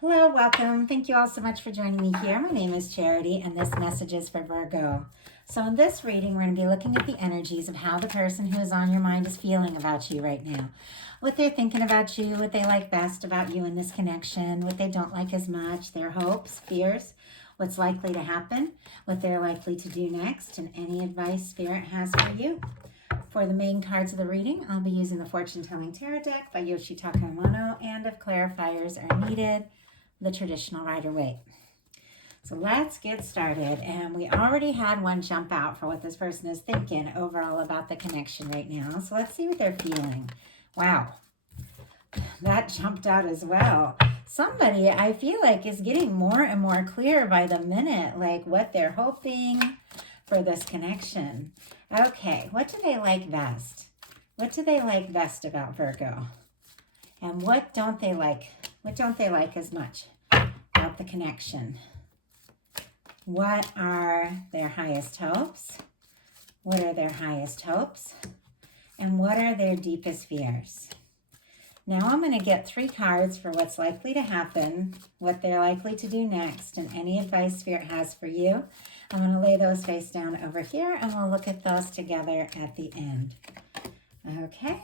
Hello, welcome. Thank you all so much for joining me here. My name is Charity, and this message is for Virgo. So in this reading, we're going to be looking at the energies of how the person who is on your mind is feeling about you right now. What they're thinking about you, what they like best about you in this connection, what they don't like as much, their hopes, fears, what's likely to happen, what they're likely to do next, and any advice Spirit has for you. For the main cards of the reading, I'll be using the Fortune Telling Tarot deck by Yoshitaka Amano, and if clarifiers are needed, the traditional Rider-Waite. So let's get started. And we already had one jump out for what this person is thinking overall about the connection right now. So let's see what they're feeling. Wow, that jumped out as well. Somebody, I feel like, is getting more and more clear by the minute, like what they're hoping for this connection. Okay, what do they like best? What do they like best about Virgo? And what don't they like? What don't they like as much about the connection? What are their highest hopes? What are their highest hopes? And what are their deepest fears? Now I'm going to get 3 cards for what's likely to happen, what they're likely to do next, and any advice Spirit has for you. I'm going to lay those face down over here, and we'll look at those together at the end. Okay.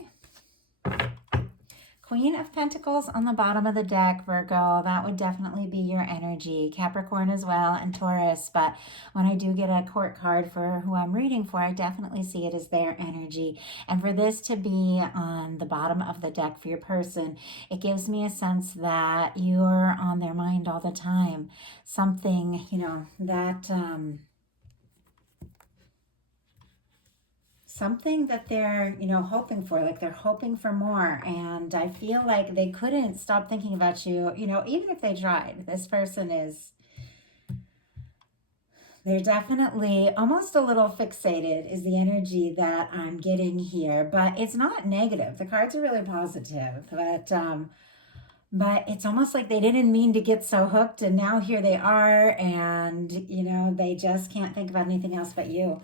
Queen of Pentacles on the bottom of the deck, Virgo, that would definitely be your energy. Capricorn as well, and Taurus, but when I do get a court card for who I'm reading for, I definitely see it as their energy. And for this to be on the bottom of the deck for your person, it gives me a sense that you're on their mind all the time. Something, that... something that they're, hoping for, like they're hoping for more. And I feel like they couldn't stop thinking about you, even if they tried. This person they're definitely almost a little fixated is the energy that I'm getting here, but it's not negative. The cards are really positive, but it's almost like they didn't mean to get so hooked, and now here they are, and, they just can't think about anything else but you.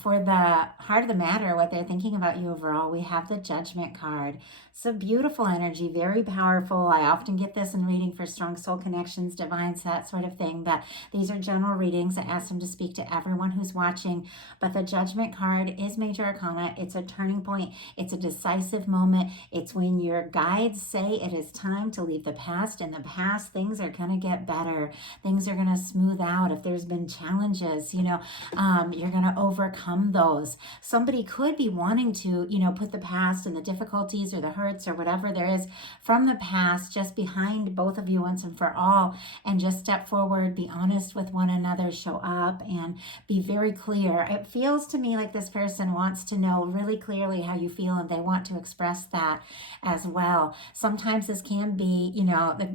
For the heart of the matter, what they're thinking about you overall, we have the Judgment card. It's a beautiful energy, very powerful. I often get this in reading for strong soul connections, divines, that sort of thing. But these are general readings. I ask them to speak to everyone who's watching. But the Judgment card is major arcana. It's a turning point. It's a decisive moment. It's when your guides say it is time to leave the past. In the past, things are going to get better. Things are going to smooth out. If there's been challenges, you're going to overcome those. Somebody could be wanting to, put the past and the difficulties or the hurts or whatever there is from the past just behind both of you once and for all, and just step forward, be honest with one another, show up, and be very clear. It feels to me like this person wants to know really clearly how you feel, and they want to express that as well. Sometimes this can be,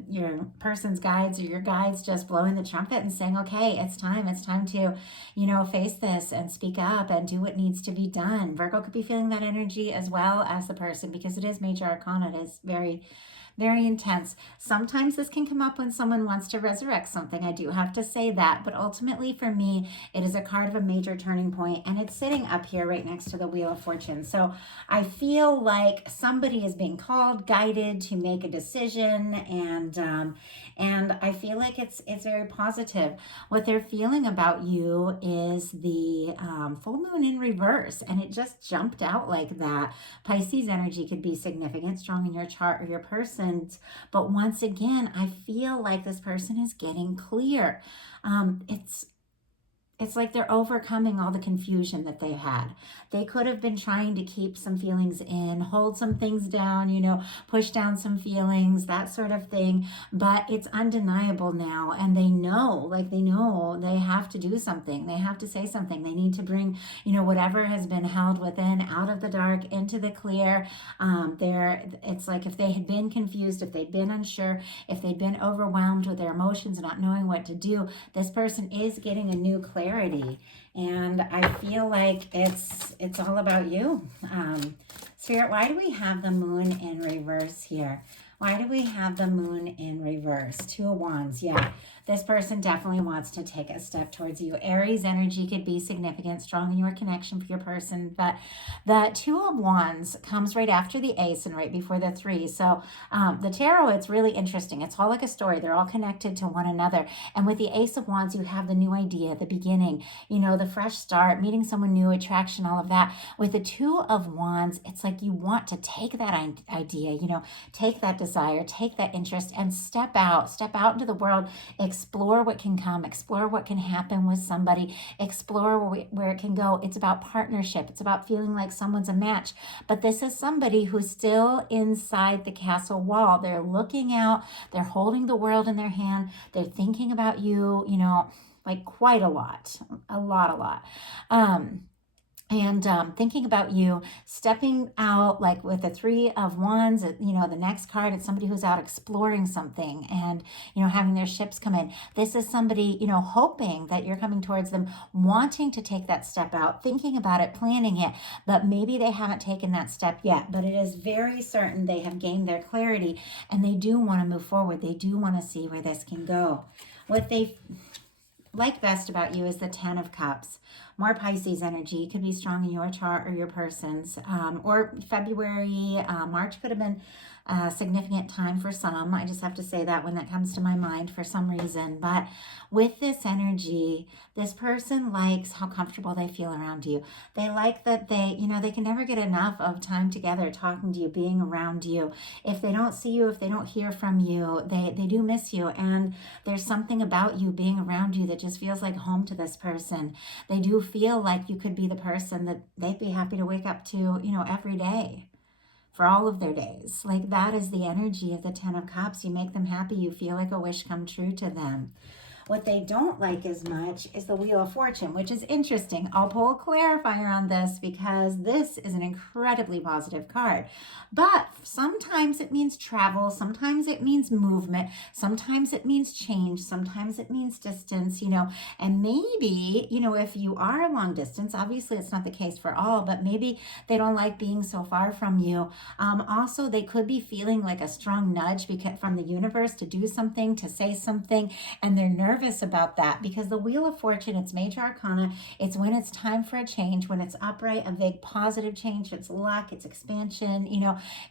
your person's guides or your guides just blowing the trumpet and saying, okay, it's time to, face this and speak up and do what needs to be done. Virgo could be feeling that energy as well as the person, because it is major arcana. It is very, very intense. Sometimes this can come up when someone wants to resurrect something. I do have to say that. But ultimately for me, it is a card of a major turning point, and it's sitting up here right next to the Wheel of Fortune. So I feel like somebody is being called, guided to make a decision, and I feel like it's very positive. What they're feeling about you is the full moon in reverse, and it just jumped out like that. Pisces energy could be significant, strong in your chart or your person's, but once again, I feel like this person is getting clear. It's like they're overcoming all the confusion that they had. They could have been trying to keep some feelings in, hold some things down, push down some feelings, that sort of thing. But it's undeniable now. And they know they have to do something. They have to say something. They need to bring, whatever has been held within out of the dark into the clear. It's like if they had been confused, if they'd been unsure, if they'd been overwhelmed with their emotions, not knowing what to do, this person is getting a new clarity. And I feel like it's all about you. Spirit, why do we have the moon in reverse here? Why do we have the moon in reverse? Two of Wands. Yeah, this person definitely wants to take a step towards you. Aries energy could be significant, strong in your connection for your person. But the Two of Wands comes right after the Ace and right before the Three. So the tarot, it's really interesting. It's all like a story. They're all connected to one another. And with the Ace of Wands, you have the new idea, the beginning, the fresh start, meeting someone new, attraction, all of that. With the Two of Wands, it's like you want to take that idea, take that desire, take that interest, and step out into the world, explore what can come, explore what can happen with somebody, explore where it can go. It's about partnership. It's about feeling like someone's a match. But this is somebody who's still inside the castle wall. They're looking out, they're holding the world in their hand, they're thinking about you, like quite a lot. And thinking about you, stepping out, like with the Three of Wands, the next card, it's somebody who's out exploring something and, having their ships come in. This is somebody, hoping that you're coming towards them, wanting to take that step out, thinking about it, planning it, but maybe they haven't taken that step yet. But it is very certain they have gained their clarity and they do want to move forward. They do want to see where this can go. What they like best about you is the Ten of Cups. More Pisces energy. It could be strong in your chart or your person's. Or February, March could have been a significant time for some. I just have to say that when that comes to my mind for some reason. But with this energy, this person likes how comfortable they feel around you. They like that they can never get enough of time together, talking to you, being around you. If they don't see you, if they don't hear from you, they do miss you. And there's something about you being around you that just feels like home to this person. They do feel like you could be the person that they'd be happy to wake up to, every day for all of their days. Like that is the energy of the Ten of Cups. You make them happy. You feel like a wish come true to them. What they don't like as much is the Wheel of Fortune, which is interesting. I'll pull a clarifier on this because this is an incredibly positive card. But sometimes it means travel. Sometimes it means movement. Sometimes it means change. Sometimes it means distance, and maybe, if you are long distance, obviously it's not the case for all, but maybe they don't like being so far from you. Also, they could be feeling like a strong nudge from the universe to do something, to say something, and they're nervous about that because the Wheel of Fortune, it's major arcana. It's when it's time for a change, when it's upright, a big positive change. It's luck, it's expansion,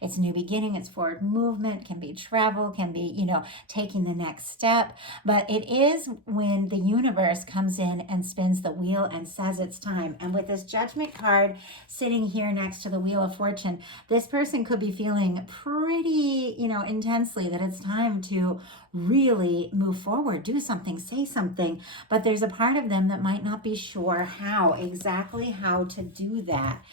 it's new beginning, it's forward movement, can be travel, can be, taking the next step. But it is when the universe comes in and spins the wheel and says it's time. And with this Judgment card sitting here next to the Wheel of Fortune, this person could be feeling pretty, intensely that it's time to really move forward, do something, say something. But there's a part of them that might not be sure exactly how to do that.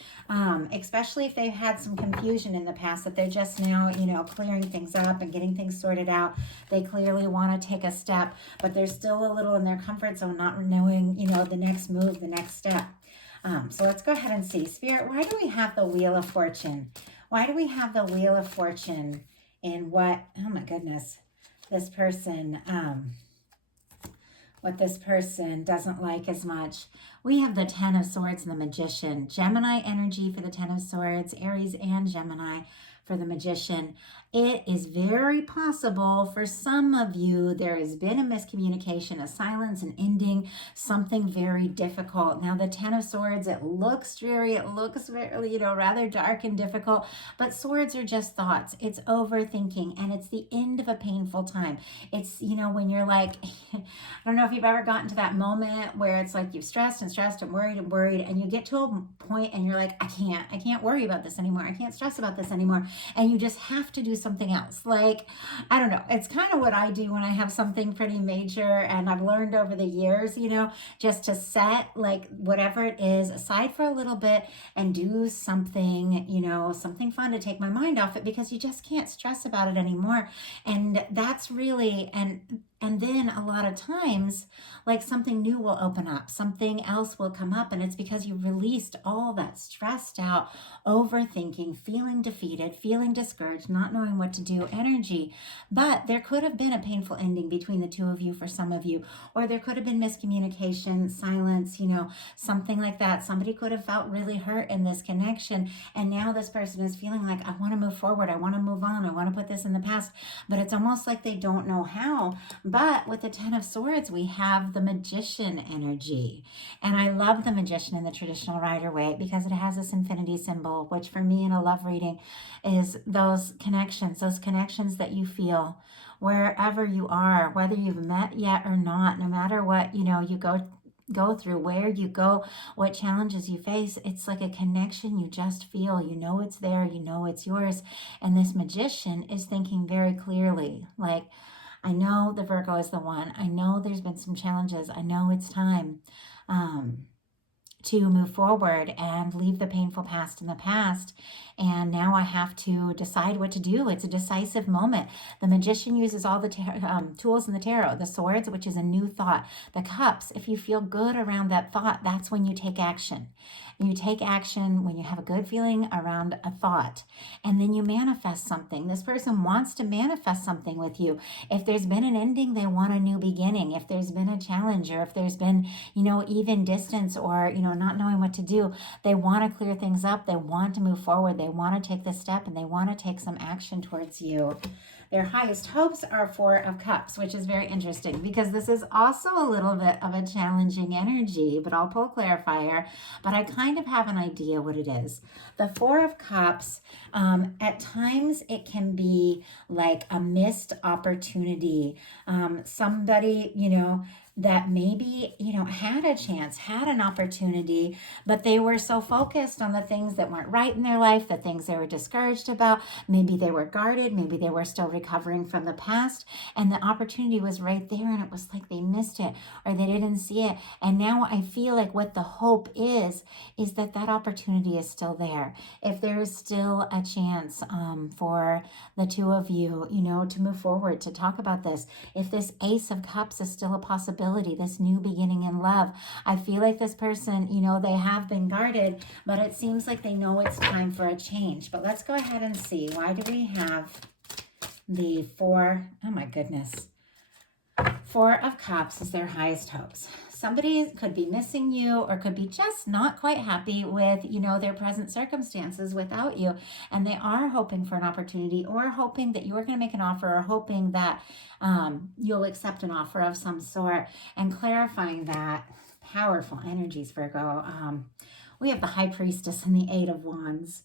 Especially if they've had some confusion in the past that they're just now, clearing things up and getting things sorted out. They clearly want to take a step, but they're still a little in their comfort zone, not knowing, the next move, the next step. So let's go ahead and see. Spirit, why do we have the Wheel of Fortune? Why do we have the Wheel of Fortune in what, oh my goodness, this person, what this person doesn't like as much? We have the Ten of Swords and the Magician. Gemini energy for the Ten of Swords, Aries and Gemini for the Magician. It is very possible for some of you there has been a miscommunication, a silence, an ending, something very difficult. Now the Ten of Swords, it looks dreary, it looks very, rather dark and difficult, but swords are just thoughts. It's overthinking and it's the end of a painful time. It's, when you're like, I don't know if you've ever gotten to that moment where it's like you've stressed and worried, and you get to a point and you're like, I can't worry about this anymore. I can't stress about this anymore. And you just have to do something else. Like, I don't know. It's kind of what I do when I have something pretty major, and I've learned over the years, just to set like whatever it is aside for a little bit and do something, something fun to take my mind off it because you just can't stress about it anymore. And that's really, and And then a lot of times, like something new will open up, something else will come up, and it's because you released all that stressed out, overthinking, feeling defeated, feeling discouraged, not knowing what to do energy. But there could have been a painful ending between the two of you for some of you, or there could have been miscommunication, silence, something like that. Somebody could have felt really hurt in this connection, and now this person is feeling like, I want to move forward, I want to move on, I want to put this in the past, but it's almost like they don't know how. But with the Ten of Swords, we have the Magician energy. And I love the Magician in the traditional Rider Waite because it has this infinity symbol, which for me in a love reading is those connections that you feel wherever you are, whether you've met yet or not, no matter what, you go through, where you go, what challenges you face. It's like a connection you just feel. You know it's there, you know it's yours. And this Magician is thinking very clearly, like, I know the Virgo is the one. I know there's been some challenges. I know it's time to move forward and leave the painful past in the past. And now I have to decide what to do. It's a decisive moment. The Magician uses all the tools in the tarot. The Swords, which is a new thought. The Cups, if you feel good around that thought, that's when you take action. You take action when you have a good feeling around a thought, and then you manifest something. This person wants to manifest something with you. If there's been an ending, they want a new beginning. If there's been a challenge, or if there's been, even distance, or, not knowing what to do, they want to clear things up. They want to move forward. They want to take the step, and they want to take some action towards you. Their highest hopes are Four of Cups, which is very interesting because this is also a little bit of a challenging energy, but I'll pull a clarifier, but I kind of have an idea what it is. The Four of Cups, at times it can be like a missed opportunity. Somebody, that maybe, had a chance, had an opportunity, but they were so focused on the things that weren't right in their life, the things they were discouraged about. Maybe they were guarded, maybe they were still recovering from the past, and the opportunity was right there, and it was like they missed it, or they didn't see it. And now I feel like what the hope is that opportunity is still there. If there is still a chance for the two of you, to move forward, to talk about this, if this Ace of Cups is still a possibility, this new beginning in love, I feel like this person, they have been guarded, but it seems like they know it's time for a change. But let's go ahead and see. Why do we have the Four? Oh my goodness. Four of Cups is their highest hopes. Somebody could be missing you, or could be just not quite happy with, their present circumstances without you. And they are hoping for an opportunity, or hoping that you're going to make an offer, or hoping that you'll accept an offer of some sort. And clarifying that, powerful energies, Virgo. We have the High Priestess and the Eight of Wands.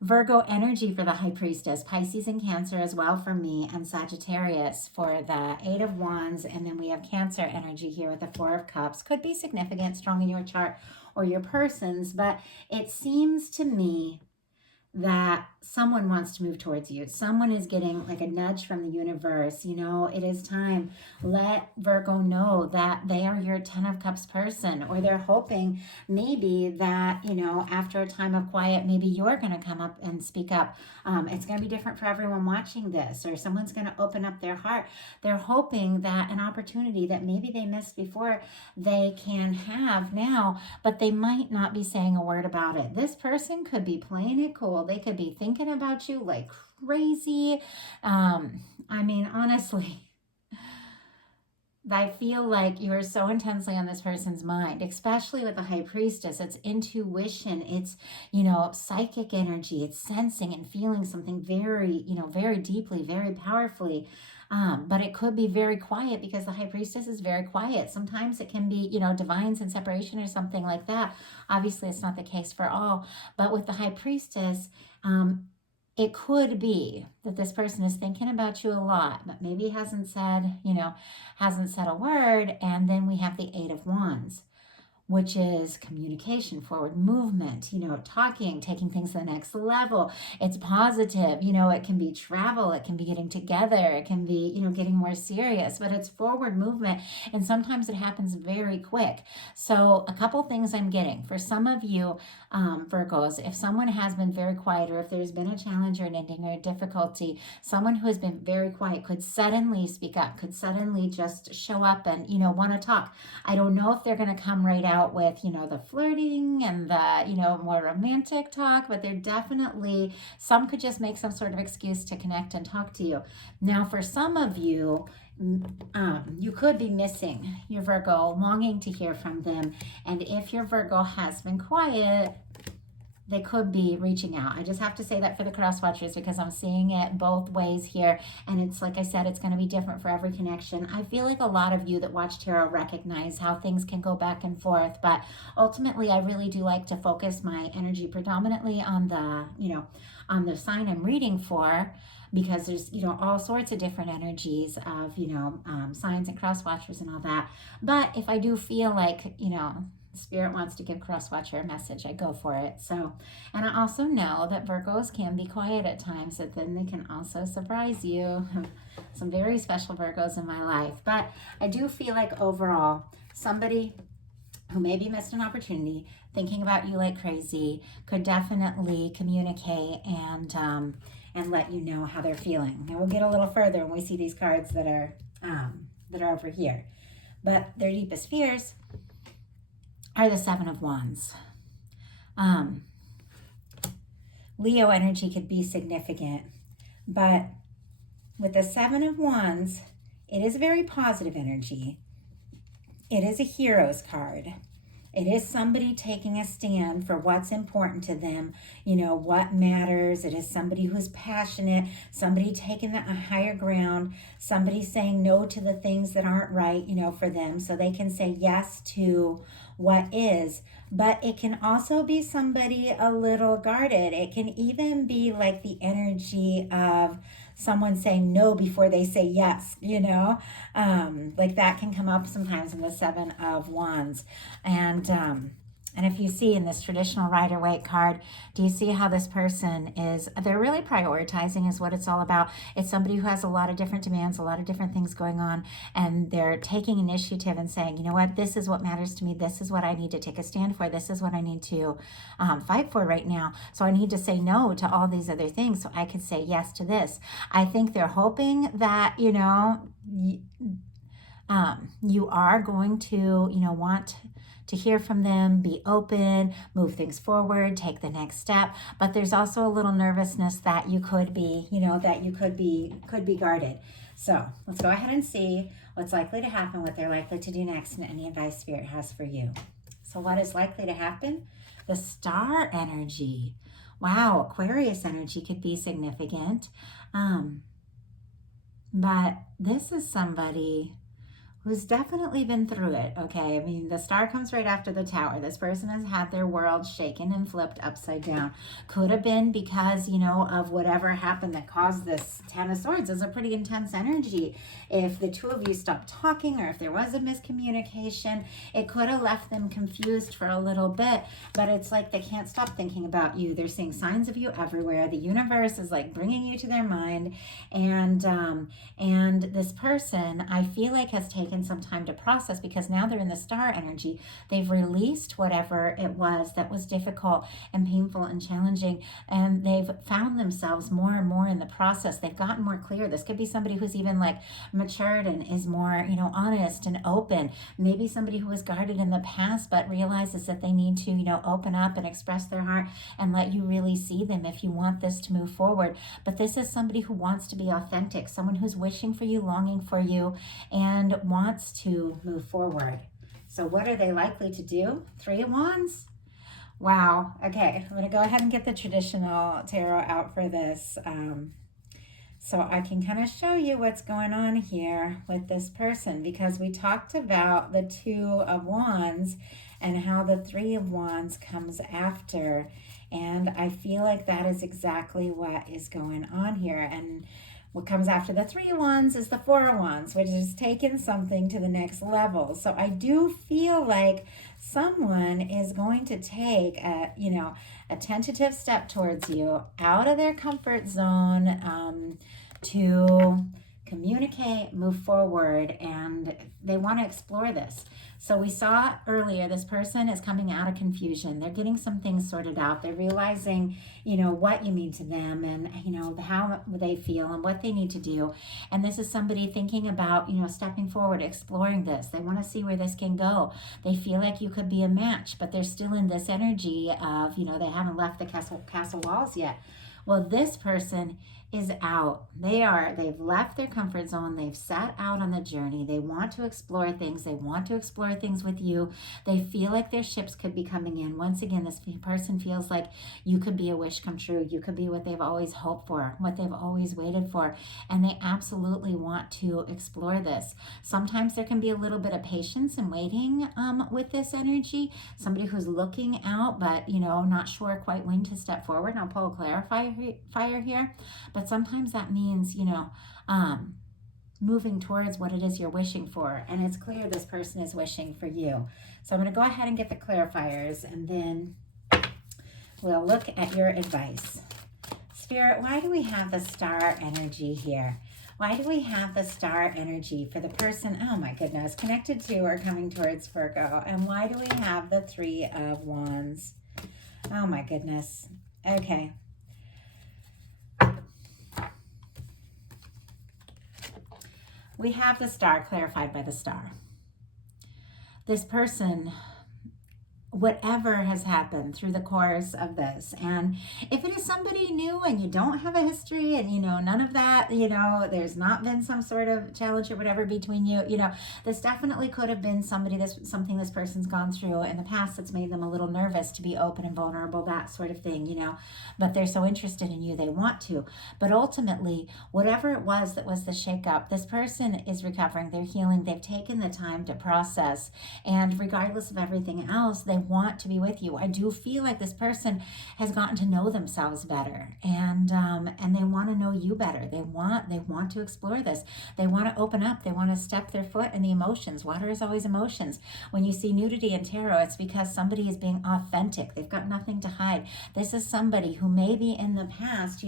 Virgo energy for the High Priestess, Pisces and Cancer as well for me, and Sagittarius for the Eight of Wands. And then we have Cancer energy here with the Four of Cups. Could be significant, strong in your chart or your person's, but it seems to me that someone wants to move towards you. Someone is getting like a nudge from the universe. It is time. Let Virgo know that they are your Ten of Cups person, or they're hoping maybe that, after a time of quiet, maybe you're going to come up and speak up. It's going to be different for everyone watching this, or someone's going to open up their heart. They're hoping that an opportunity that maybe they missed before, they can have now, but they might not be saying a word about it. This person could be playing it cool. They could be thinking about you like crazy. Honestly, I feel like you are so intensely on this person's mind, especially with the High Priestess. It's intuition. It's, psychic energy. It's sensing and feeling something very, very deeply, very powerfully. But it could be very quiet because the High Priestess is very quiet. Sometimes it can be, divines in separation or something like that. Obviously, it's not the case for all. But with the High Priestess, it could be that this person is thinking about you a lot, but maybe hasn't said a word. And then we have the Eight of Wands. which is communication, forward movement, talking, taking things to the next level. It's positive, it can be travel, it can be getting together, it can be, getting more serious, but it's forward movement. And sometimes it happens very quick. So a couple things I'm getting for some of you, Virgos, if someone has been very quiet, or if there's been a challenge or an ending or a difficulty, someone who has been very quiet could suddenly speak up, could suddenly just show up and, want to talk. I don't know if they're going to come right out with, the flirting and the, more romantic talk, but they're definitely, some could just make some sort of excuse to connect and talk to you. Now, for some of you, you could be missing your Virgo, longing to hear from them. And if your Virgo has been quiet, they could be reaching out. I just have to say that for the cross watchers, because I'm seeing it both ways here. And it's like I said, it's going to be different for every connection. I feel like a lot of you that watch tarot recognize how things can go back and forth. But ultimately, I really do like to focus my energy predominantly on the, on the sign I'm reading for, because there's, all sorts of different energies of, signs and cross watchers and all that. But if I do feel like, Spirit wants to give cross watcher a message, I go for it. So, and I also know that Virgos can be quiet at times, but then they can also surprise you. Some very special Virgos in my life. But I do feel like overall, somebody who maybe missed an opportunity, thinking about you like crazy, could definitely communicate and let you know how they're feeling. And we'll get a little further when we see these cards that are over here. But their deepest fears are the Seven of Wands. Leo energy could be significant, but with the Seven of Wands, it is very positive energy. It is a hero's card. It is somebody taking a stand for what's important to them, what matters. It is somebody who's passionate, somebody taking a higher ground, somebody saying no to the things that aren't right, for them, so they can say yes to what is. But it can also be somebody a little guarded. It can even be like the energy of someone saying no before they say yes, like that can come up sometimes in the Seven of Wands. And if you see in this traditional Rider-Waite card, do you see how this person is, they're really prioritizing is what it's all about. It's somebody who has a lot of different demands, a lot of different things going on, and they're taking initiative and saying, you know what, this is what matters to me. This is what I need to take a stand for. This is what I need to fight for right now. So I need to say no to all these other things so I can say yes to this. I think they're hoping that, you are going to, want to hear from them, be open, move things forward, take the next step. But there's also a little nervousness that you could be, could be guarded. So let's go ahead and see what's likely to happen, what they're likely to do next, and any advice Spirit has for you. So what is likely to happen? The Star energy. Wow, Aquarius energy could be significant. But this is somebody who's definitely been through it, okay? I mean, the Star comes right after the Tower. This person has had their world shaken and flipped upside down. Could have been because, of whatever happened that caused this. Ten of Swords is a pretty intense energy. If the two of you stopped talking, or if there was a miscommunication, it could have left them confused for a little bit, but it's like they can't stop thinking about you. They're seeing signs of you everywhere. The universe is like bringing you to their mind, and this person, I feel like, has taken some time to process, because now they're in the Star energy. They've released whatever it was that was difficult and painful and challenging, and they've found themselves more and more in the process. They've gotten more clear. This could be somebody who's even like matured and is more, honest and open. Maybe somebody who was guarded in the past but realizes that they need to, open up and express their heart and let you really see them if you want this to move forward. But this is somebody who wants to be authentic, someone who's wishing for you, longing for you, and wants to move forward. So what are they likely to do? Three of Wands. Wow. Okay, I'm going to go ahead and get the traditional tarot out for this, so I can kind of show you what's going on here with this person, because we talked about the Two of Wands and how the Three of Wands comes after. And I feel like that is exactly what is going on here. And What comes after the 3 of Wands is the 4 of Wands, which is taking something to the next level. So I do feel like someone is going to take a tentative step towards you out of their comfort zone, to communicate, move forward, and they want to explore this. So we saw earlier, this person is coming out of confusion. They're getting some things sorted out. They're realizing, what you mean to them, and, how they feel and what they need to do. And this is somebody thinking about, stepping forward, exploring this. They want to see where this can go. They feel like you could be a match, but they're still in this energy of, they haven't left the castle walls yet. Well, this person is out. They've left their comfort zone. They've set out on the journey. They want to explore things. They want to explore things with you. They feel like their ships could be coming in. Once again, this person feels like you could be a wish come true. You could be what they've always hoped for, what they've always waited for. And they absolutely want to explore this. Sometimes there can be a little bit of patience and waiting with this energy. Somebody who's looking out, but, not sure quite when to step forward. And I'll pull a clarifier here. But sometimes that means, moving towards what it is you're wishing for. And it's clear this person is wishing for you. So I'm going to go ahead and get the clarifiers, and then we'll look at your advice. Spirit, why do we have the star energy here? Why do we have the star energy for the person, oh my goodness, connected to or coming towards Virgo? And why do we have the 3 of Wands? Oh my goodness. Okay. We have the star clarified by the star. This person, whatever has happened through the course of this, and if it is somebody new and you don't have a history and none of that, there's not been some sort of challenge or whatever between you, this definitely could have been something this person's gone through in the past that's made them a little nervous to be open and vulnerable, that sort of thing, but they're so interested in you, they want to. But ultimately, whatever it was that was the shakeup, this person is recovering, they're healing, they've taken the time to process, and regardless of everything else, they want to be with you. I do feel like this person has gotten to know themselves better, and they want to know you better. They want to explore this. They want to open up. They want to step their foot in the emotions. Water is always emotions. When you see nudity in tarot, it's because somebody is being authentic. They've got nothing to hide. This is somebody who maybe in the past,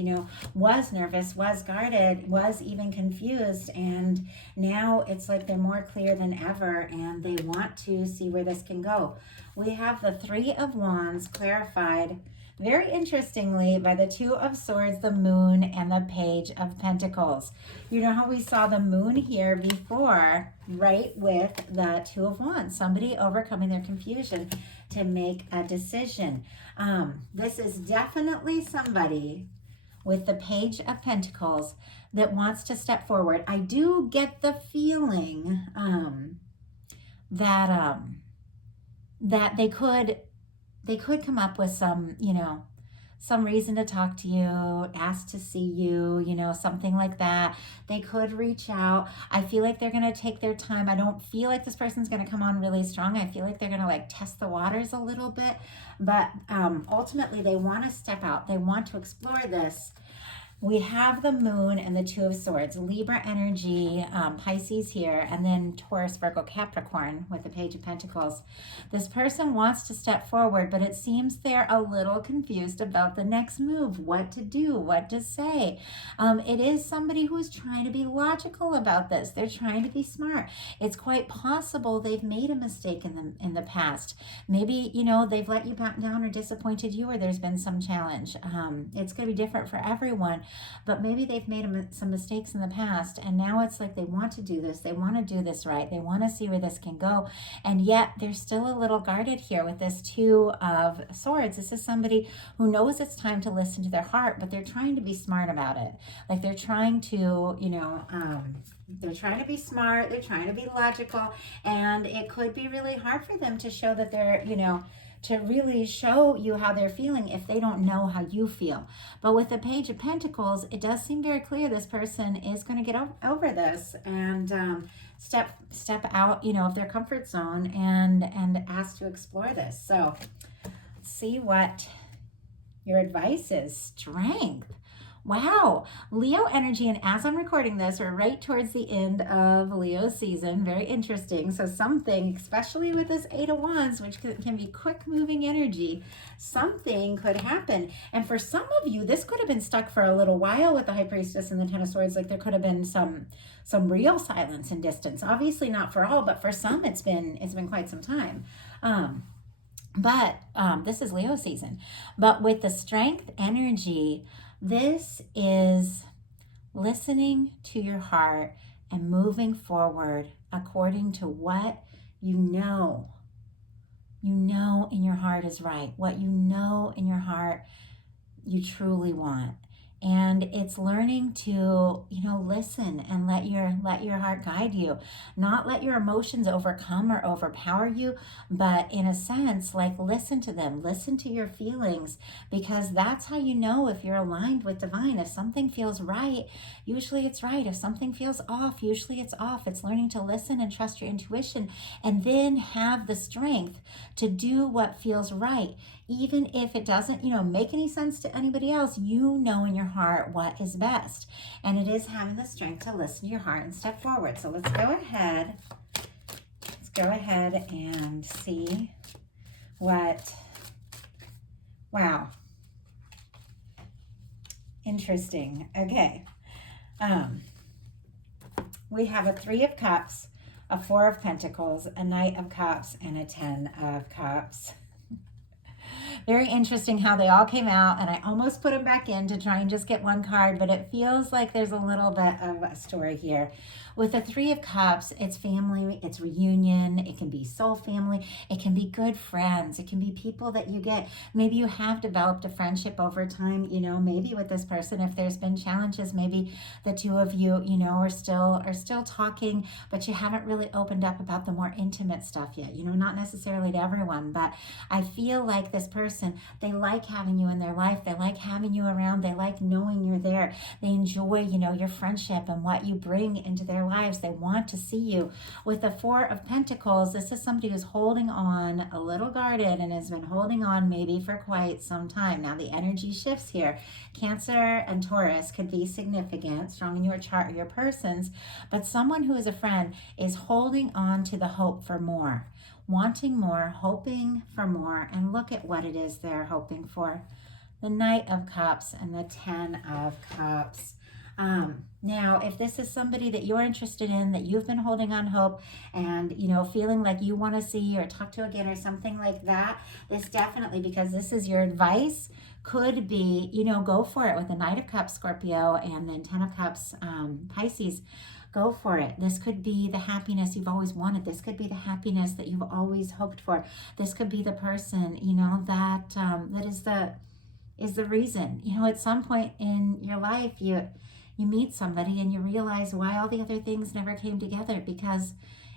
was nervous, was guarded, was even confused, and now it's like they're more clear than ever, and they want to see where this can go. We have the 3 of Wands clarified, very interestingly, by the 2 of Swords, the Moon, and the Page of Pentacles. You know how we saw the Moon here before, right, with the 2 of Wands, somebody overcoming their confusion to make a decision. This is definitely somebody with the Page of Pentacles that wants to step forward. I do get the feeling that they could come up with some reason to talk to you, ask to see you, something like that. They could reach out. I feel like they're going to take their time. I don't feel like this person's going to come on really strong. I feel like they're going to test the waters a little bit, but ultimately they want to step out. They want to explore this. We have the Moon and the 2 of Swords, Libra energy, Pisces here, and then Taurus, Virgo, Capricorn with the Page of Pentacles. This person wants to step forward, but it seems they're a little confused about the next move, what to do, what to say. It is somebody who is trying to be logical about this. They're trying to be smart. It's quite possible they've made a mistake in the past. Maybe, they've let you back down or disappointed you, or there's been some challenge. It's going to be different for everyone. But maybe they've made some mistakes in the past, and now it's like they want to do this. They want to do this right. They want to see where this can go, and yet they're still a little guarded here with this 2 of Swords. This is somebody who knows it's time to listen to their heart, but they're trying to be smart about it. Like they're trying to, they're trying to be smart. They're trying to be logical, and it could be really hard for them to show that they're, to really show you how they're feeling if they don't know how you feel. But with the Page of Pentacles, it does seem very clear this person is going to get over this and step out, of their comfort zone and ask to explore this. So let's see what your advice is. Strength. Wow, Leo energy, and as I'm recording this, we're right towards the end of Leo season. Very interesting. So something, especially with this Eight of Wands, which can be quick moving energy, something could happen. And for some of you, this could have been stuck for a little while with the High Priestess and the Ten of Swords. Like there could have been some real silence and distance. Obviously not for all, but for some, it's been quite some time. But this is Leo season. But with the Strength energy, this is listening to your heart and moving forward according to what you know. You know in your heart is right. What you know in your heart you truly want. And it's learning to, listen and let your heart guide you. Not let your emotions overcome or overpower you, but in a sense, like listen to them, listen to your feelings, because that's how you know if you're aligned with divine. If something feels right, usually it's right. If something feels off, usually it's off. It's learning to listen and trust your intuition, and then have the strength to do what feels right. Even if it doesn't, make any sense to anybody else, you know in your heart what is best. And it is having the strength to listen to your heart and step forward. So let's go ahead. Let's go ahead and see what, wow. Interesting. Okay. We have a Three of Cups, a Four of Pentacles, a Knight of Cups, and a Ten of Cups. Very interesting how they all came out, and I almost put them back in to try and just get one card, but it feels like there's a little bit of a story here. With the Three of Cups, it's family, it's reunion, it can be soul family, it can be good friends, it can be people that you get, maybe you have developed a friendship over time, maybe with this person, if there's been challenges, maybe the two of you, are still talking, but you haven't really opened up about the more intimate stuff yet, not necessarily to everyone, but I feel like this person, they like having you in their life, they like having you around, they like knowing you're there, they enjoy, your friendship and what you bring into their lives. They want to see you. With the Four of Pentacles, this is somebody who's holding on a little guarded and has been holding on maybe for quite some time. Now the energy shifts here. Cancer and Taurus could be significant, strong in your chart or your person's, but someone who is a friend is holding on to the hope for more, wanting more, hoping for more, and look at what it is they're hoping for. The Knight of Cups and the Ten of Cups. Now, if this is somebody that you're interested in, that you've been holding on hope and, feeling like you want to see or talk to again or something like that, this definitely, because this is your advice, could be, go for it with the Knight of Cups, Scorpio, and then Ten of Cups, Pisces. Go for it. This could be the happiness you've always wanted. This could be the happiness that you've always hoped for. This could be the person, that is the reason. At some point in your life, you meet somebody and you realize why all the other things never came together, because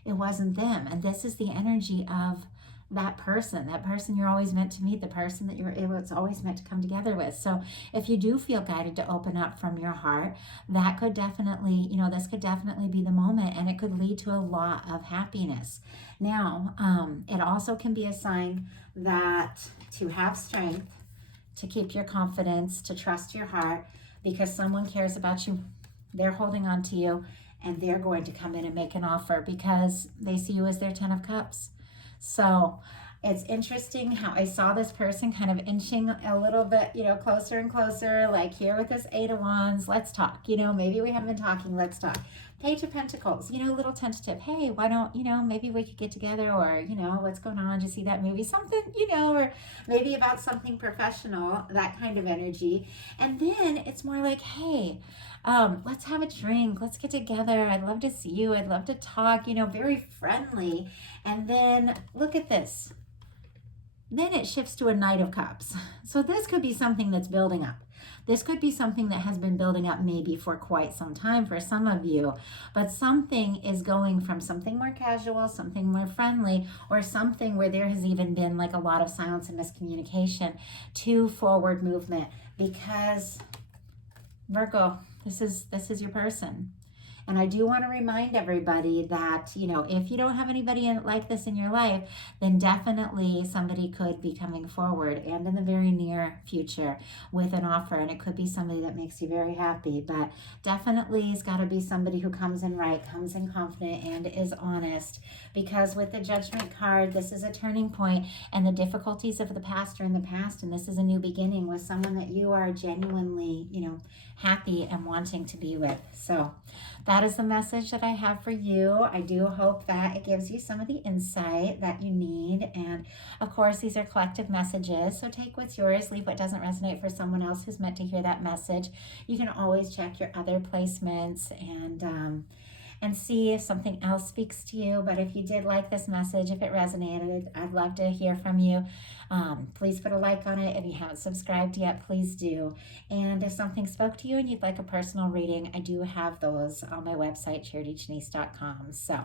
it wasn't them. And this is the energy of that person you're always meant to meet, the person that it's always meant to come together with. So if you do feel guided to open up from your heart, that could definitely, this could definitely be the moment, and it could lead to a lot of happiness. Now, it also can be a sign that to have strength, to keep your confidence, to trust your heart, because someone cares about you, they're holding on to you, and they're going to come in and make an offer because they see you as their Ten of Cups. So it's interesting how I saw this person kind of inching a little bit, closer and closer, like here with this Eight of Wands, let's talk, maybe we haven't been talking, let's talk. Page of Pentacles, a little tentative. Hey, why don't, maybe we could get together, or, what's going on? Did you see that movie? Something, or maybe about something professional, that kind of energy. And then it's more like, hey, let's have a drink. Let's get together. I'd love to see you. I'd love to talk, very friendly. And then look at this. Then it shifts to a Knight of Cups. So this could be something that's building up. This could be something that has been building up maybe for quite some time for some of you, but something is going from something more casual, something more friendly, or something where there has even been like a lot of silence and miscommunication, to forward movement, because Virgo, this is your person. And I do want to remind everybody that, if you don't have anybody like this in your life, then definitely somebody could be coming forward and in the very near future with an offer. And it could be somebody that makes you very happy. But definitely it's got to be somebody who comes in right, comes in confident, and is honest. Because with the Judgment card, this is a turning point, and the difficulties of the past are in the past, and this is a new beginning with someone that you are genuinely, happy and wanting to be with. So that is the message that I have for you. I do hope that it gives you some of the insight that you need. And of course, these are collective messages, so take what's yours, leave what doesn't resonate for someone else who's meant to hear that message. You can always check your other placements and see if something else speaks to you. But if you did like this message, if it resonated, I'd love to hear from you. Please put a like on it. If you haven't subscribed yet, please do. And if something spoke to you and you'd like a personal reading, I do have those on my website, charityjanice.com. So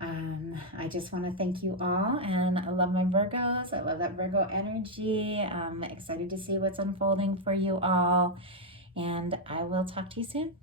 I just want to thank you all, and I love my Virgos. I love that Virgo energy. I'm excited to see what's unfolding for you all, and I will talk to you soon.